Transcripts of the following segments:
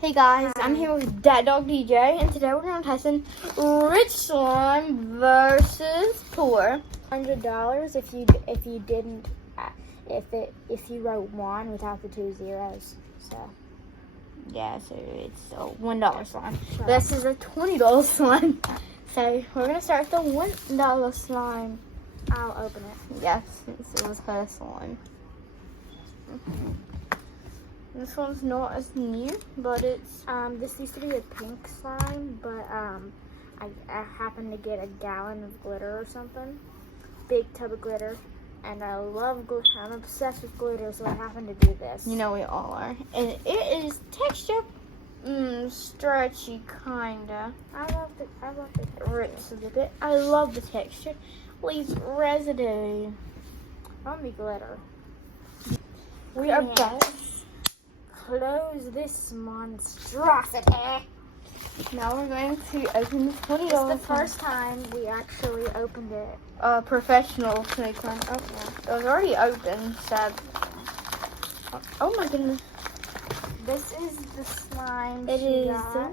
Hey guys, I'm here with Dad Dog DJ, and today we're going to test Rich Slime versus Poor. $100 if you wrote one without the 2 zeros. So yeah, so it's a $1 slime. Sure. This is a $20 slime. So we're gonna start with the $1 slime. I'll open it. Yes, since it was her slime. This one's not as new, but it's this used to be a pink slime, but I happened to get a gallon of glitter or something, big tub of glitter, and I love glitter. I'm obsessed with glitter, so I happened to do this. You know we all are, and it is texture stretchy kinda. I love the texture. Rips a bit. I love the texture. Leaves residue. On the glitter. We are back. Close this monstrosity. Now we're going to open the $20. It's the first time we actually opened it. Professional snake one. Oh, yeah. It was already open. Sad. Oh my goodness. This is the slime. It she is. got.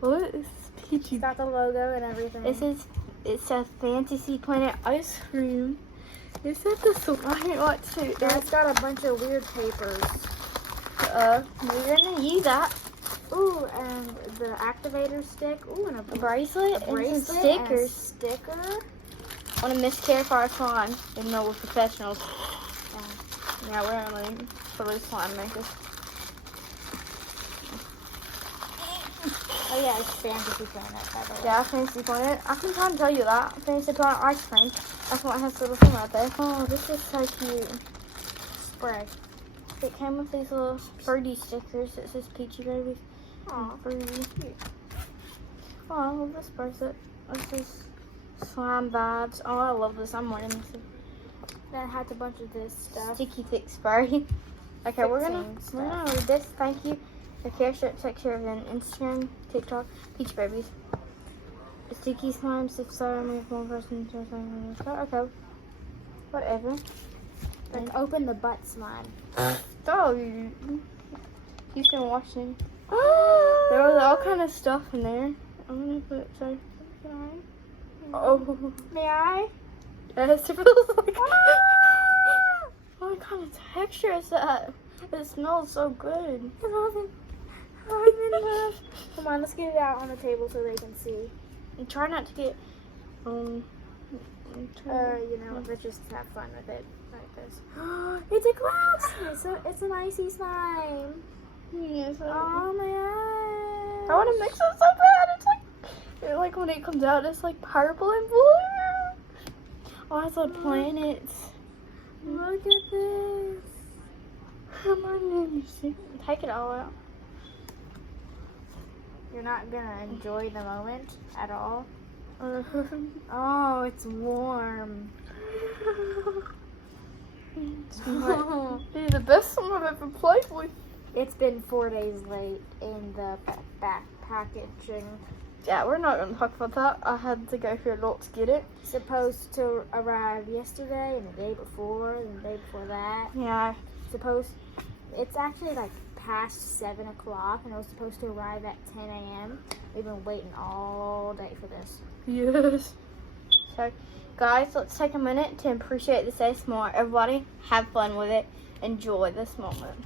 What is peachy? It's got the logo and everything. It's a Fantasy Planet ice cream. Is that the slime? What's it? It's got a bunch of weird papers. We're gonna use that. Ooh, and the activator stick. Ooh, and a bracelet, and some stickers. Sticker. On a miscarry for our slime, even though we're professionals. Yeah, we're only for slime makers. Oh yeah, it's Fantasy Planet. Yeah, Fantasy Planet. I can try and tell you that. Fantasy Planet ice cream. That's what has the little thing right there. Oh, this is so cute. Spray. It came with these little fruity stickers. It says Peachy Babies. Aw, fruity. Oh, I love this bracelet. This is slime vibes. Oh, I love this. I'm wearing this. Then it has a bunch of this stuff. Sticky thick spray. Okay, we're gonna read this. Thank you. The character texture of an Instagram, TikTok, Peach Babies. Sticky slimes, if so, remove one person to something. Okay. Whatever. Like, open the butt slime. Oh, he's been watching. There was all kind of stuff in there. I'm gonna put it so. Can I? Oh. May I? Yes, it feels like. What kind of texture is that? It smells so good. I love it. Come on, let's get it out on the table so they can see. And try not to get. Let's just have fun with it like this. It's a cloud slime. It's an icy slime. Yes. Oh my god. I want to mix it so bad. It's like when it comes out, it's like purple and blue. Oh, it's the planets. Look at this. Come on, let me see. Take it all out. You're not gonna enjoy the moment at all. Oh, it's warm. It's the best one I've ever played with. It's been 4 days late in the back packaging. Yeah, we're not going to talk about that. I had to go through a lot to get it. Supposed to arrive yesterday and the day before and the day before that. Yeah. It's actually like past 7 o'clock and it was supposed to arrive at 10 a.m. We've been waiting all day for this. Yes. So, guys, let's take a minute to appreciate this ASMR. Everybody, have fun with it. Enjoy this moment.